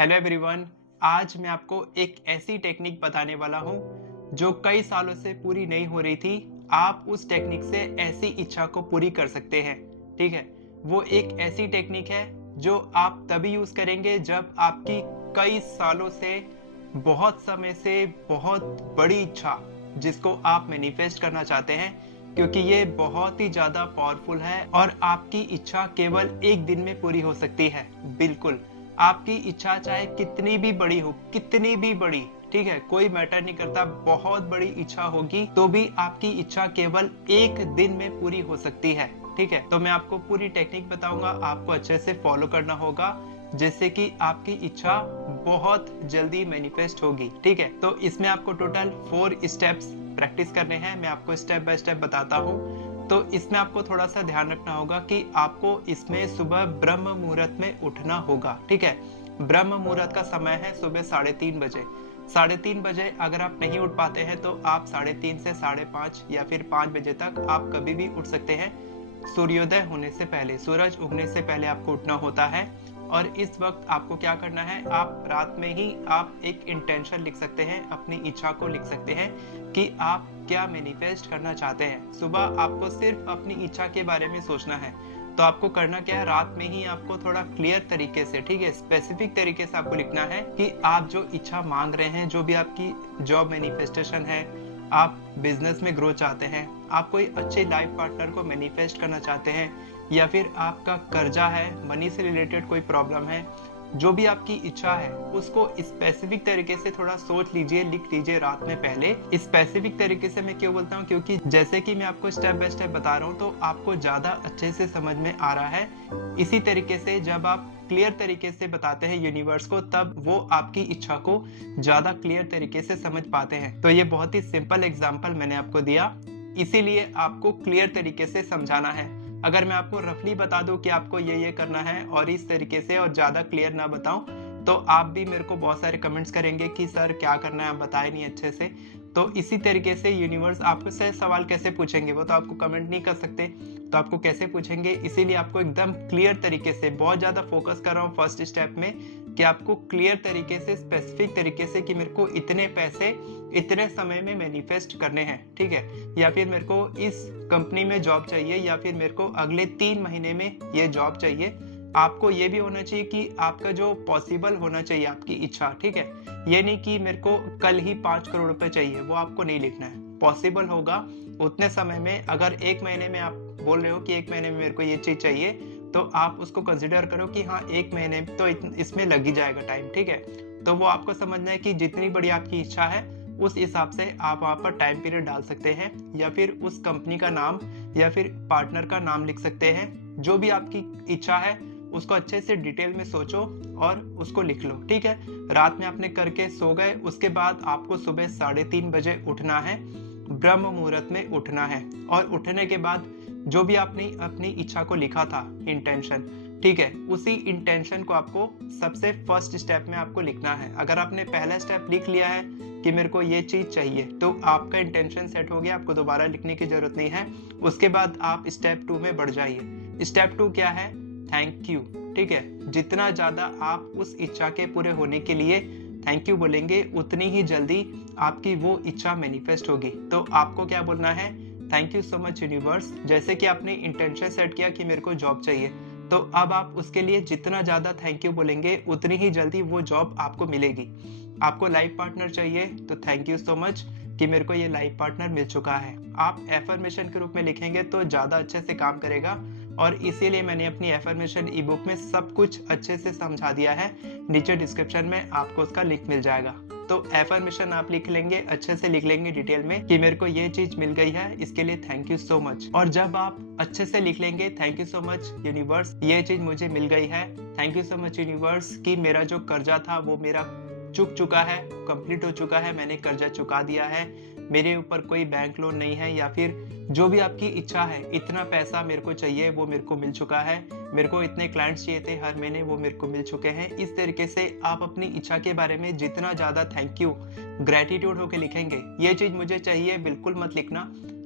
Hello everyone. आज मैं आपको एक ऐसी टेक्निक बताने वाला हूँ जो कई सालों से पूरी नहीं हो रही थी। आप उस टेक्निक से ऐसी इच्छा को पूरी कर सकते हैं। ठीक है, वो एक ऐसी टेक्निक है जो आप तभी यूज करेंगे जब आपकी कई सालों से, बहुत समय से बहुत बड़ी इच्छा जिसको आप मैनिफेस्ट करना चाहते हैं, क्योंकि ये बहुत ही ज्यादा पावरफुल है और आपकी इच्छा केवल एक दिन में पूरी हो सकती है। बिल्कुल, आपकी इच्छा चाहे कितनी भी बड़ी हो, कितनी भी बड़ी, ठीक है, कोई मैटर नहीं करता, बहुत बड़ी इच्छा होगी तो भी आपकी इच्छा केवल एक दिन में पूरी हो सकती है। ठीक है, तो मैं आपको पूरी टेक्निक बताऊंगा, आपको अच्छे से फॉलो करना होगा जिससे कि आपकी इच्छा बहुत जल्दी मैनिफेस्ट होगी। ठीक है, तो इसमें आपको टोटल 4 स्टेप्स प्रैक्टिस करने हैं। मैं आपको स्टेप बाय स्टेप बताता हूँ। तो इसमें आपको थोड़ा सा ध्यान रखना होगा कि आपको इसमें सुबह ब्रह्म मुहूर्त में उठना होगा। ठीक है, ब्रह्म मुहूर्त का समय है सुबह 3:30 बजे। 3:30 बजे अगर आप नहीं उठ पाते हैं तो आप 3:30 से 5:30 या फिर 5 बजे तक आप कभी भी उठ सकते हैं। सूर्योदय होने से पहले, सूरज उगने से पहले आपको उठना होता है। और इस वक्त आपको क्या करना है, आप रात में ही आप एक इंटेंशन लिख सकते हैं, अपनी इच्छा को लिख सकते हैं कि आप क्या मैनिफेस्ट करना चाहते हैं। सुबह आपको सिर्फ अपनी इच्छा के बारे में सोचना है। तो आपको करना क्या है, रात में ही आपको थोड़ा क्लियर तरीके से, ठीक है, स्पेसिफिक तरीके से आपको लिखना है कि आप जो इच्छा मांग रहे हैं, जो भी आपकी जॉब मैनिफेस्टेशन है, आप बिजनेस में ग्रो चाहते हैं, आप कोई अच्छे लाइफ पार्टनर को मैनिफेस्ट करना चाहते हैं, या फिर आपका कर्जा है, मनी से रिलेटेड कोई प्रॉब्लम है, जो भी आपकी इच्छा है उसको स्पेसिफिक तरीके से थोड़ा सोच लीजिए, लिख लीजिए रात में पहले। स्पेसिफिक तरीके से मैं क्यों बोलता हूँ, क्योंकि जैसे कि मैं आपको स्टेप बाय स्टेप बता रहा हूँ तो आपको ज्यादा अच्छे से समझ में आ रहा है। इसी तरीके से जब आप क्लियर तरीके से बताते हैं यूनिवर्स को, तब वो आपकी इच्छा को ज्यादा क्लियर तरीके से समझ पाते हैं। तो ये बहुत ही सिंपल एग्जाम्पल मैंने आपको दिया, इसीलिए आपको क्लियर तरीके से समझाना है। अगर मैं आपको रफली बता दूं कि आपको ये करना है और इस तरीके से, और ज्यादा क्लियर ना बताऊं, तो आप भी मेरे को बहुत सारे कमेंट्स करेंगे कि सर क्या करना है, आप बताए नहीं अच्छे से। तो इसी तरीके से यूनिवर्स आपको से सवाल कैसे पूछेंगे, वो तो आपको कमेंट नहीं कर सकते, तो आपको कैसे पूछेंगे, इसीलिए आपको एकदम क्लियर तरीके से, बहुत ज्यादा फोकस कर रहा हूँ फर्स्ट स्टेप में कि आपको क्लियर तरीके से, स्पेसिफिक तरीके से कि मेरे को इतने पैसे इतने समय में मैनिफेस्ट करने हैं, ठीक है, या फिर मेरे को इस कंपनी में जॉब चाहिए, या फिर मेरे को अगले 3 महीने में ये जॉब चाहिए। आपको ये भी होना चाहिए कि आपका जो पॉसिबल होना चाहिए आपकी इच्छा, ठीक है, ये नहीं कि मेरे को कल ही 5 करोड़ रुपए चाहिए, वो आपको नहीं लिखना है। पॉसिबल होगा उतने समय में। अगर 1 महीने में आप बोल रहे हो कि 1 महीने में मेरे को ये चीज चाहिए, तो आप उसको कंसिडर करो कि हाँ 1 महीने तो इसमें लग ही जाएगा टाइम। ठीक है, तो वो आपको समझना है कि जितनी बड़ी आपकी इच्छा है उस हिसाब से आप वहाँ पर टाइम पीरियड डाल सकते हैं, या फिर उस कंपनी का नाम या फिर पार्टनर का नाम लिख सकते हैं। जो भी आपकी इच्छा है उसको अच्छे से डिटेल में सोचो और उसको लिख लो। ठीक है, रात में आपने करके सो गए, उसके बाद आपको सुबह 3:30 बजे उठना है, ब्रह्म मुहूर्त में उठना है। और उठने के बाद जो भी आपने अपनी इच्छा को लिखा था, इंटेंशन, ठीक है, उसी इंटेंशन को आपको सबसे फर्स्ट स्टेप में आपको लिखना है। अगर आपने पहला स्टेप लिख लिया है कि मेरे को ये चीज चाहिए, तो आपका इंटेंशन सेट हो गया, आपको दोबारा लिखने की जरूरत नहीं है। उसके बाद आप स्टेप 2 में बढ़ जाइए। स्टेप 2 क्या है, थैंक यू। ठीक है, जितना ज्यादा आप उस इच्छा के पूरे होने के लिए थैंक यू बोलेंगे, उतनी ही जल्दी आपकी वो इच्छा मैनिफेस्ट होगी। तो आपको क्या बोलना है, thank you so much universe. जैसे कि आपने इंटेंशन सेट किया कि मेरे को जॉब चाहिए, तो अब आप उसके लिए जितना ज्यादा थैंक यू बोलेंगे, उतनी ही जल्दी वो जॉब आपको मिलेगी। आपको लाइफ पार्टनर चाहिए, तो थैंक यू सो मच कि मेरे को ये लाइफ पार्टनर मिल चुका है। आप एफर्मेशन के रूप में लिखेंगे तो ज्यादा अच्छे से काम करेगा, और इसीलिए मैंने अपनी एफर्मेशन ई बुक में सब कुछ अच्छे से समझा दिया है। नीचे डिस्क्रिप्शन में आपको उसका लिंक मिल जाएगा। तो एफर्मेशन आप लिख लेंगे, अच्छे से लिख लेंगे डिटेल में कि मेरे को ये चीज मिल गई है, इसके लिए थैंक यू सो मच। और जब आप अच्छे से लिख लेंगे, thank you so much universe, ये चीज मुझे मिल गई है, thank you so much universe कि मेरा जो कर्जा था वो मेरा चुक चुका है, कंप्लीट हो चुका है, मैंने कर्जा चुका दिया है, मेरे ऊपर कोई बैंक लोन नहीं है, या फिर जो भी आपकी इच्छा है, इतना पैसा मेरे को चाहिए, वो मेरे को मिल चुका है, मेरे को इतने क्लाइंट्स चाहिए थे हर महीने, वो मेरे को मिल चुके हैं। इस तरीके से आप अपनी इच्छा के बारे में जितना ज्यादा थैंक यू, ग्रेटिट्यूड होके लिखेंगे, ये चीज मुझे चाहिए, बिल्कुल मत लिखना।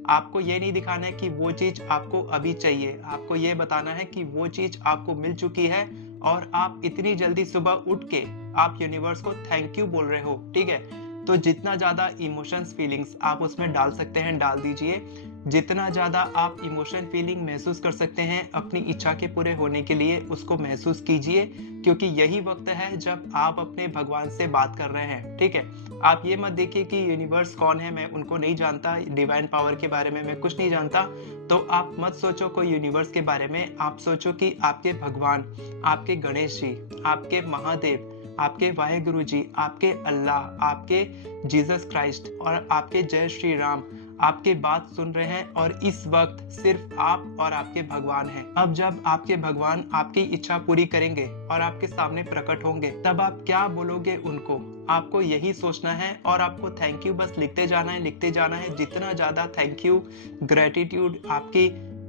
आपको ये नहीं दिखाना है कि वो चीज आपको अभी चाहिए, आपको ये बताना है कि वो चीज आपको मिल चुकी है और आप इतनी जल्दी सुबह उठ के आप यूनिवर्स को थैंक यू बोल रहे हो, ठीक है। तो जितना ज़्यादा इमोशंस फीलिंग्स आप उसमें डाल सकते हैं डाल दीजिए। जितना ज़्यादा आप इमोशन फीलिंग महसूस कर सकते हैं अपनी इच्छा के पूरे होने के लिए, उसको महसूस कीजिए, क्योंकि यही वक्त है जब आप अपने भगवान से बात कर रहे हैं, ठीक है। आप ये मत देखिए कि यूनिवर्स कौन है, मैं उनको नहीं जानता, डिवाइन पावर के बारे में मैं कुछ नहीं जानता। तो आप मत सोचो कोई यूनिवर्स के बारे में, आप सोचो कि आपके भगवान, आपके गणेश जी, आपके महादेव, आपके वाहेगुरु जी, आपके अल्लाह, आपके जीसस क्राइस्ट और आपके जय श्री राम आपके बात सुन रहे हैं, और इस वक्त सिर्फ आप और आपके भगवान हैं। अब जब आपके भगवान आपकी इच्छा पूरी करेंगे और आपके सामने प्रकट होंगे, तब आप क्या बोलोगे उनको? आपको यही सोचना है और आपको थैंक यू बस लिखते जाना है, लिखते जाना है। जितना ज्यादा थैंक यू, ग्रेटिट्यूड, आपकी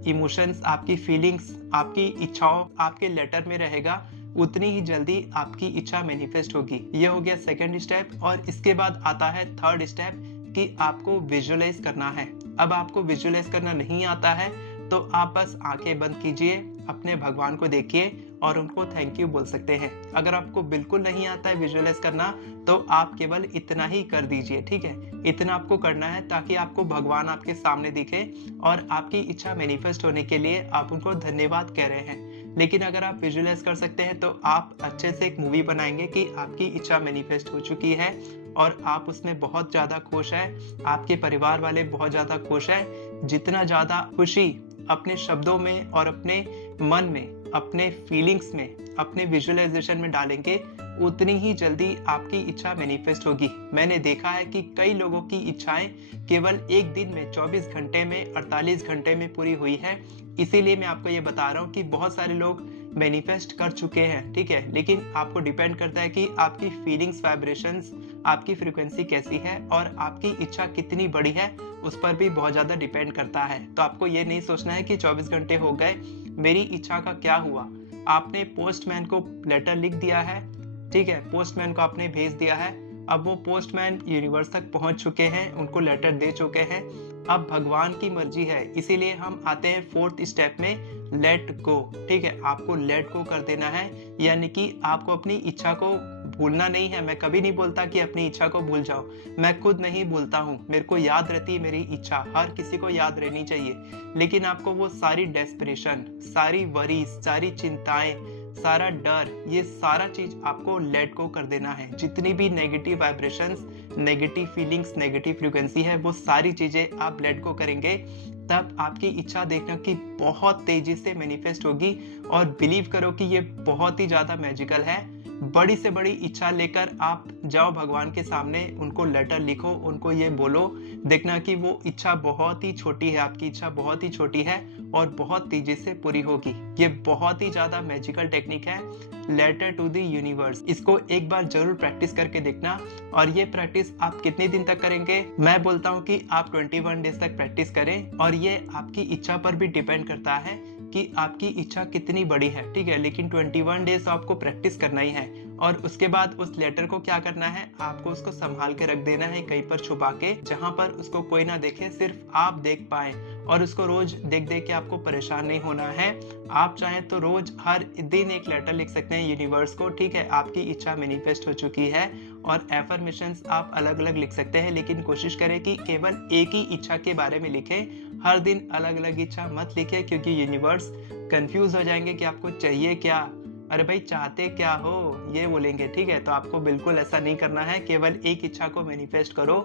इमोशंस, आपकी फीलिंग्स, आपकी इच्छाओं आपके लेटर में रहेगा, उतनी ही जल्दी आपकी इच्छा मैनिफेस्ट होगी। ये हो गया सेकंड स्टेप। और इसके बाद आता है थर्ड स्टेप कि आपको विजुअलाइज करना है। अब आपको विजुअलाइज करना नहीं आता है तो आप बस आंखें बंद कीजिए, अपने भगवान को देखिए और उनको थैंक यू बोल सकते हैं। अगर आपको बिल्कुल नहीं आता है विजुअलाइज करना तो आप केवल इतना ही कर दीजिए, ठीक है। इतना आपको करना है ताकि आपको भगवान आपके सामने दिखे और आपकी इच्छा मैनिफेस्ट होने के लिए आप उनको धन्यवाद कह रहे हैं। लेकिन अगर आप विजुअलाइज कर सकते हैं तो आप अच्छे से एक मूवी बनाएंगे कि आपकी इच्छा मैनिफेस्ट हो चुकी है और आप उसमें बहुत ज़्यादा खुश हैं, आपके परिवार वाले बहुत ज़्यादा खुश हैं। जितना ज़्यादा खुशी अपने शब्दों में और अपने मन में, अपने फीलिंग्स में, अपने विजुअलाइजेशन में डालेंगे, उतनी ही जल्दी आपकी इच्छा मैनिफेस्ट होगी। मैंने देखा है कि कई लोगों की इच्छाएं केवल एक दिन में, 24 घंटे में, 48 घंटे में पूरी हुई है। इसीलिए मैं आपको ये बता रहा हूँ कि बहुत सारे लोग मैनिफेस्ट कर चुके हैं, ठीक है। लेकिन आपको डिपेंड करता है कि आपकी फीलिंग्स, वाइब्रेशंस, आपकी फ्रीक्वेंसी कैसी है और आपकी इच्छा कितनी बड़ी है, उस पर भी बहुत ज़्यादा डिपेंड करता है। तो आपको ये नहीं सोचना है कि 24 घंटे हो गए, मेरी इच्छा का क्या हुआ। आपने पोस्टमैन को लेटर लिख दिया है, ठीक है, पोस्टमैन को आपने भेज दिया है। अब वो पोस्टमैन यूनिवर्स तक पहुंच चुके हैं, उनको लेटर दे चुके हैं। अब भगवान की मर्जी है, इसीलिए हम आते हैं फोर्थ स्टेप में, लेट गो, ठीक है। आपको लेट गो कर देना है, यानी कि आपको अपनी इच्छा को भूलना नहीं है। मैं कभी नहीं बोलता कि अपनी इच्छा को भूल जाओ, मैं खुद नहीं भूलता हूँ, मेरे को याद रहती है मेरी इच्छा, हर किसी को याद रहनी चाहिए। लेकिन आपको वो सारी डेस्परेशन, सारी वरीज, सारी चिंताएं, सारा डर, ये सारा चीज आपको लेट गो कर देना है। जितनी भी negative vibrations, negative feelings, negative frequency है, वो सारी चीजें आप लेट गो करेंगे, तब आपकी इच्छा देखना कि बहुत तेजी से मैनिफेस्ट होगी। और बिलीव करो कि ये बहुत ही ज्यादा मैजिकल है। बड़ी से बड़ी इच्छा लेकर आप जाओ भगवान के सामने, उनको लेटर लिखो, उनको ये बोलो, देखना कि वो इच्छा बहुत ही छोटी है, आपकी इच्छा बहुत ही छोटी है और बहुत तेजी से पूरी होगी। ये बहुत ही ज्यादा मैजिकल टेक्निक है, लेटर टू द यूनिवर्स। इसको एक बार जरूर प्रैक्टिस करके देखना। और ये प्रैक्टिस आप कितने दिन तक करेंगे? मैं बोलता हूँ कि आप 21 डेज तक प्रैक्टिस करें, और ये आपकी इच्छा पर भी डिपेंड करता है कि आपकी इच्छा कितनी बड़ी है, ठीक है। लेकिन 21 डेज आपको प्रैक्टिस करना ही है। और उसके बाद उस लेटर को क्या करना है, आपको उसको संभाल के रख देना है कहीं पर छुपा के, जहां पर उसको कोई ना देखे, सिर्फ आप देख पाए। और उसको रोज देख देख के आपको परेशान नहीं होना है। आप चाहें तो रोज हर दिन एक लेटर लिख सकते हैं यूनिवर्स को, ठीक है। आपकी इच्छा मैनिफेस्ट हो चुकी है। और एफर्मेशंस आप अलग अलग लिख सकते हैं, लेकिन कोशिश करें कि केवल एक ही इच्छा के बारे में लिखें। हर दिन अलग अलग इच्छा मत लिखें, क्योंकि यूनिवर्स कंफ्यूज हो जाएंगे कि आपको चाहिए क्या। अरे भाई चाहते क्या हो, ये बोलेंगे, ठीक है। तो आपको बिल्कुल ऐसा नहीं करना है, केवल एक इच्छा को मैनिफेस्ट करो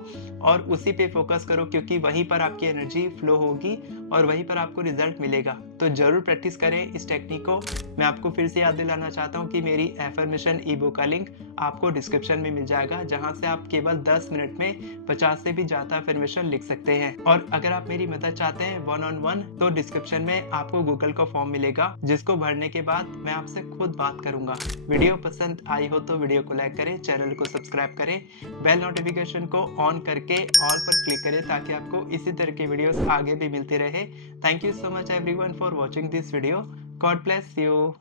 और उसी पे फोकस करो, क्योंकि वहीं पर आपकी एनर्जी फ्लो होगी और वहीं पर आपको रिजल्ट मिलेगा। तो जरूर प्रैक्टिस करें इस टेक्निक को। मैं आपको फिर से याद दिलाना चाहता हूँ कि मेरी एफर्मेशन ई बुक का लिंक आपको डिस्क्रिप्शन में मिल जाएगा, जहाँ से आप केवल 10 मिनट में 50 से भी ज्यादा एफर्मेशन लिख सकते हैं। और अगर आप मेरी मदद चाहते हैं 1-on-1, तो डिस्क्रिप्शन में आपको गूगल का फॉर्म मिलेगा, जिसको भरने के बाद मैं आपसे खुद बात करूंगा। वीडियो पसंद आई हो तो वीडियो को लाइक करें, चैनल को सब्सक्राइब करें, बेल नोटिफिकेशन को ऑन करके ऑल पर क्लिक करें, ताकि आपको इसी तरह के वीडियोस आगे भी मिलती रहे। Thank you so much everyone for watching this video. God bless you.